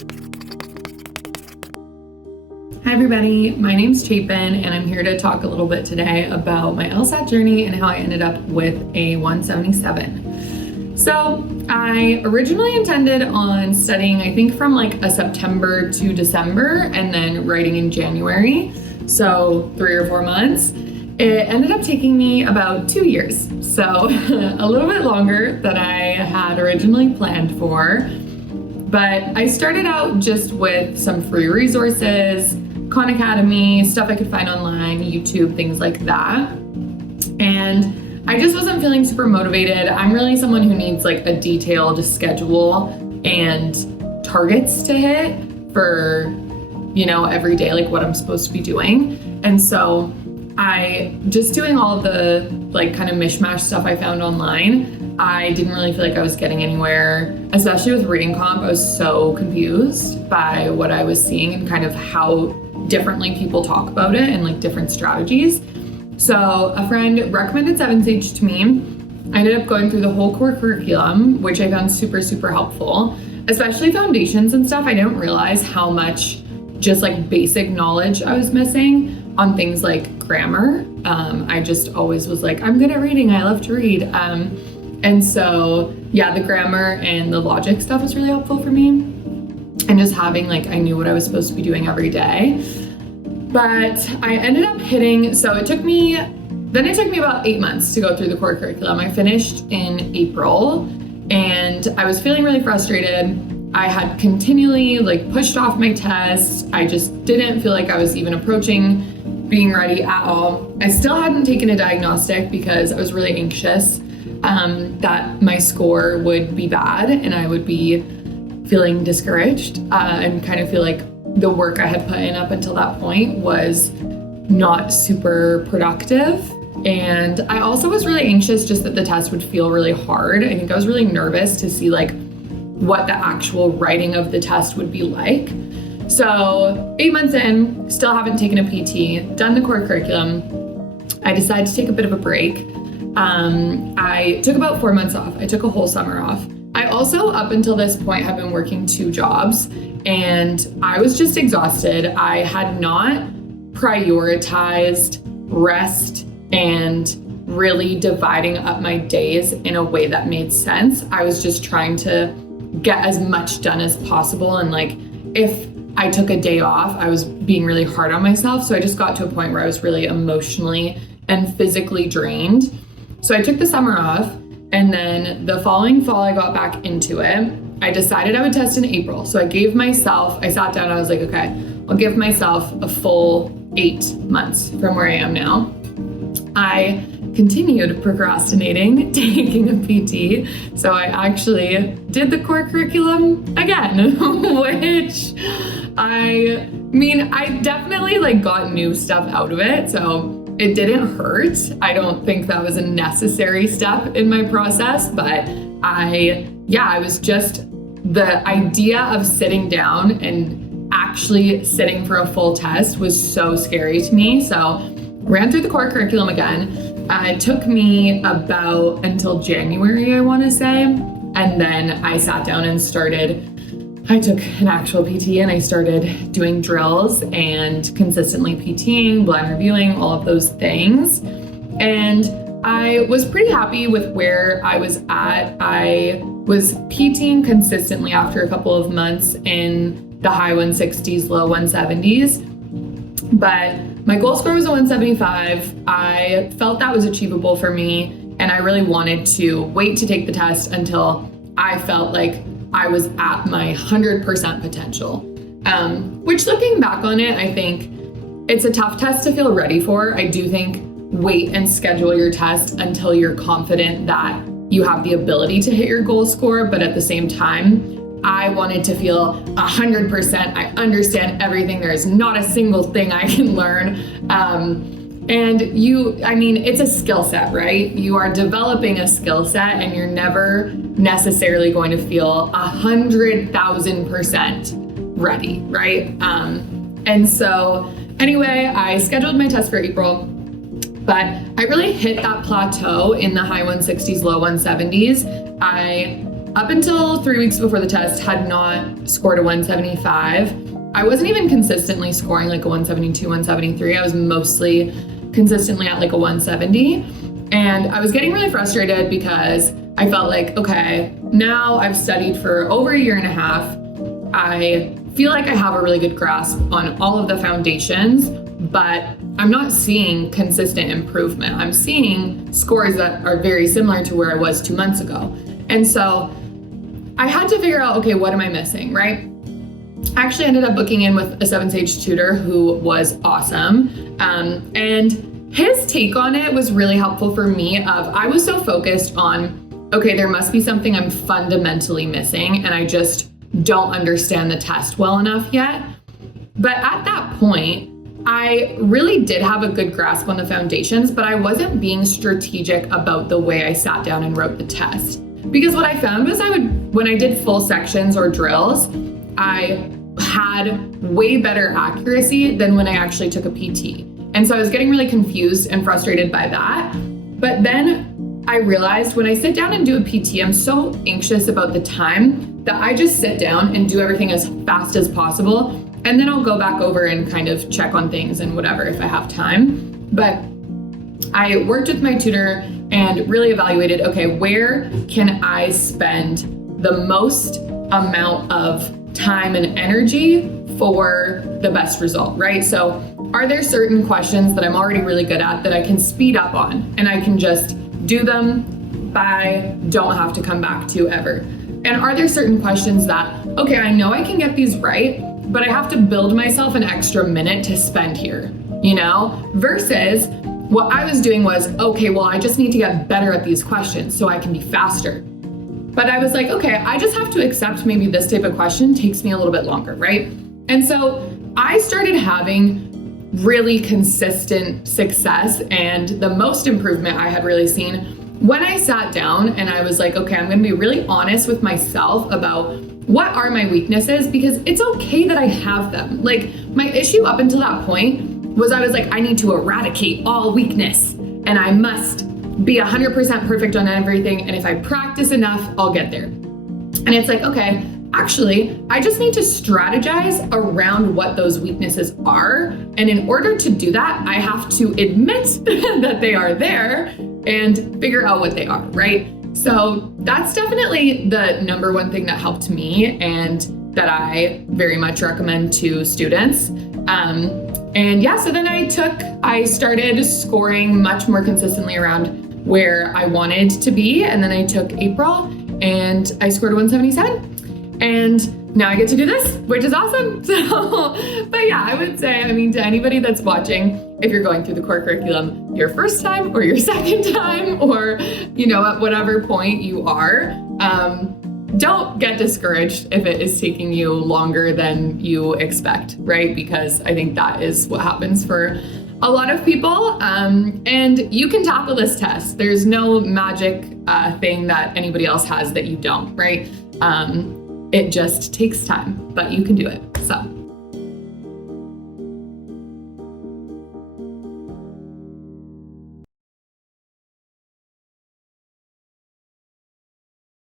Hi everybody, my name's Chapin and I'm here to talk a little bit today about my LSAT journey and how I ended up with a 177. So I originally intended on studying, I think from like a September to December and then writing in January, so 3 or 4 months. It ended up taking me about 2 years, so a little bit longer than I had originally planned for. But I started out just with some free resources, Khan Academy, stuff I could find online, YouTube, things like that. And I just wasn't feeling super motivated. I'm really someone who needs like a detailed schedule and targets to hit for, every day, like what I'm supposed to be doing. And so I just doing all of the like kind of mishmash stuff I found online, I didn't really feel like I was getting anywhere, especially with reading comp. I was so confused by what I was seeing and kind of how differently people talk about it and like different strategies. So a friend recommended 7 Sage to me. I ended up going through the whole core curriculum, which I found super, super helpful, especially foundations and stuff. I didn't realize how much just like basic knowledge I was missing on things like grammar. I just always was like, I'm good at reading, I love to read. And so yeah, the grammar and the logic stuff was really helpful for me. And just having like, I knew what I was supposed to be doing every day. But I ended up hitting, so it took me about 8 months to go through the core curriculum. I finished in April and I was feeling really frustrated. I had continually like pushed off my tests. I just didn't feel like I was even approaching being ready at all. I still hadn't taken a diagnostic because I was really anxious that my score would be bad and I would be feeling discouraged and kind of feel like the work I had put in up until that point was not super productive. And I also was really anxious just that the test would feel really hard. I think I was really nervous to see like what the actual writing of the test would be like. So 8 months in, still haven't taken a PT, done the core curriculum. I decided to take a bit of a break. I took about 4 months off. I took a whole summer off. I also, up until this point, have been working 2 jobs and I was just exhausted. I had not prioritized rest and really dividing up my days in a way that made sense. I was just trying to get as much done as possible. And like, if I took a day off, I was being really hard on myself. So I just got to a point where I was really emotionally and physically drained. So I took the summer off. And then the following fall, I got back into it. I decided I would test in April. So I sat down, I was like, okay, I'll give myself a full 8 months from where I am now. I continued procrastinating, taking a PT. So I actually did the core curriculum again, which I definitely like got new stuff out of it. So it didn't hurt. I don't think that was a necessary step in my process, but I was just, the idea of sitting down and actually sitting for a full test was so scary to me. So ran through the core curriculum again. It took me about until January, I want to say. And then I sat down and I took an actual PT and I started doing drills and consistently PTing, blind reviewing, all of those things. And I was pretty happy with where I was at. I was PTing consistently after a couple of months in the high 160s, low 170s. But my goal score was a 175. I felt that was achievable for me. And I really wanted to wait to take the test until I felt like I was at my 100% potential, which looking back on it, I think it's a tough test to feel ready for. I do think wait and schedule your test until you're confident that you have the ability to hit your goal score. But at the same time, I wanted to feel 100%. I understand everything. There is not a single thing I can learn. And it's a skill set, right? You are developing a skill set and you're never necessarily going to feel 100,000% ready, right? And so anyway, I scheduled my test for April, but I really hit that plateau in the high 160s, low 170s. I up until 3 weeks before the test, had not scored a 175. I wasn't even consistently scoring like a 172, 173. I was mostly consistently at like a 170. And I was getting really frustrated because I felt like, okay, now I've studied for over a year and a half. I feel like I have a really good grasp on all of the foundations, but I'm not seeing consistent improvement. I'm seeing scores that are very similar to where I was 2 months ago. And so I had to figure out, okay, what am I missing, right? I actually ended up booking in with a 7-stage tutor who was awesome. And his take on it was really helpful for me. I was so focused on, okay, there must be something I'm fundamentally missing and I just don't understand the test well enough yet. But at that point, I really did have a good grasp on the foundations, but I wasn't being strategic about the way I sat down and wrote the test. Because what I found was when I did full sections or drills, I had way better accuracy than when I actually took a PT. And so I was getting really confused and frustrated by that. But then I realized when I sit down and do a PT, I'm so anxious about the time that I just sit down and do everything as fast as possible. And then I'll go back over and kind of check on things and whatever if I have time. But I worked with my tutor and really evaluated, okay, where can I spend the most amount of time and energy for the best result, right? So are there certain questions that I'm already really good at that I can speed up on and I can just do them don't have to come back to ever? And are there certain questions that, okay, I know I can get these right, but I have to build myself an extra minute to spend here, versus what I was doing was, okay, well, I just need to get better at these questions so I can be faster. But I was like, okay, I just have to accept maybe this type of question takes me a little bit longer, right? And so I started having really consistent success, and the most improvement I had really seen when I sat down and I was like, okay, I'm gonna be really honest with myself about what are my weaknesses, because it's okay that I have them. Like, my issue up until that point was I was like, I need to eradicate all weakness and I must be 100% perfect on everything. And if I practice enough, I'll get there. And it's like, okay, actually, I just need to strategize around what those weaknesses are. And in order to do that, I have to admit that they are there and figure out what they are, right? So that's definitely the number one thing that helped me and that I very much recommend to students. So then I started scoring much more consistently around where I wanted to be. And then I took April and I scored a 177. And now I get to do this, which is awesome. But yeah, I would say, to anybody that's watching, if you're going through the core curriculum your first time or your second time, or, at whatever point you are, don't get discouraged if it is taking you longer than you expect, right? Because I think that is what happens for a lot of people. And you can tackle this test. There's no magic thing that anybody else has that you don't, right? It just takes time, but you can do it. So